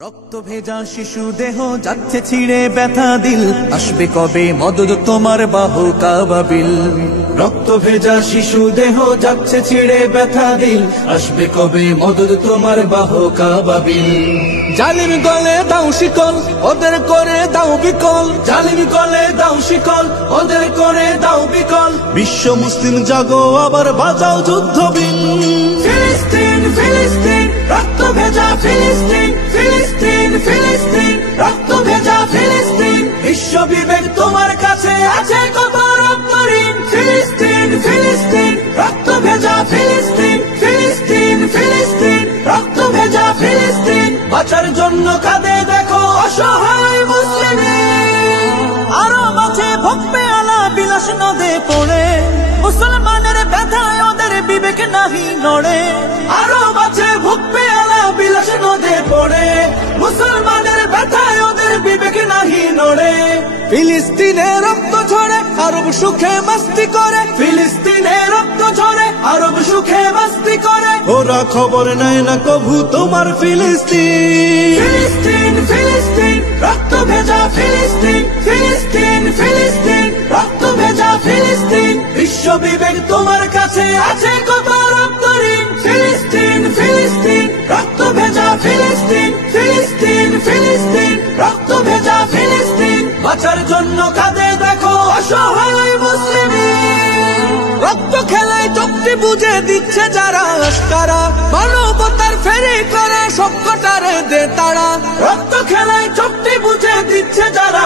রক্ত ভেজা শিশু দেহ যাচ্ছে ছিঁড়ে ব্যথা দিল, আসবে কবে মদদ তোমার বাহু কাবাবিল। রক্ত ভেজা শিশু দেহ যাচ্ছে ছিঁড়ে ব্যথা দিল, আসবে কবে মদদ তোমার বাহু কাবাবিল। জালিম গলে দাও শিকল, ওদের করে দাও বিকল। জালিম গলে দাও শিকল, ওদের করে দাও বিকল। বিশ্ব মুসলিম জাগো আবার বাজাও যুদ্ধ বিন। ফিলিস্তিন ফিলিস্তিন রক্ত ভেজা ফিলিস্তিন, ফিলিস্তিন ফিলিস্তিন রক্ত ভেজা ফিলিস্তিন। বিশ্ব বিবেক তোমার কাছে আছে কত রক্ত ঋণ। ফিলিস্তিন ফিলিস্তিন রক্ত ভেজা ফিলিস্তিন, ফিলিস্তিন ফিলিস্তিন রক্ত ভেজা ফিলিস্তিন। বাঁচার জন্য কাঁদে দেখো অসহায় মুসলিম। আরো মাঝে ভক্তে আলা বিলাস নদে পড়ে, মুসলমানের ব্যথায় ওদের বিবেক নাহি নড়ে। আরো মাঝে ভক্তে আলা বিলাস নদে পড়ে, মুসলমানের ব্যথায় ওদের বিবেক নাহি নড়ে। ফিলিস্তিনে রক্ত ঝরে আরব সুখে মস্তি করে, ফিলিস্তিনে রক্ত ঝরে আরব সুখে মস্তি করে। ওরা খবর নেয় না কভু তোমার ফিলিস্তিন। ফিলিস্তিন ফিলিস্তিন রক্ত ভেজা ফিলিস্তিন, ফিলিস্তিন ফিলিস্তিন রক্ত ভেজা ফিলিস্তিন। বিশ্ব বিবেক তোমার কাছে আছে কত রক্ত ঋণ। ফিলিস্তিন ফিলিস্তিন রক্ত ভেজা ফিলিস্তিন, ফিলিস্তিন ফিলিস্তিন রক্ত ভেজা ফিলিস্তিন। বাঁচার জন্য কাঁদে দেখো অসহায় মুসলিম। রক্ত খেলায় চোখটি বুঝে দিচ্ছে যারা আস্কারা, মানবতার ফেরি করে সবকটারে দে তারা। রক্ত খেলায় চোখটি বুঝে দিচ্ছে যারা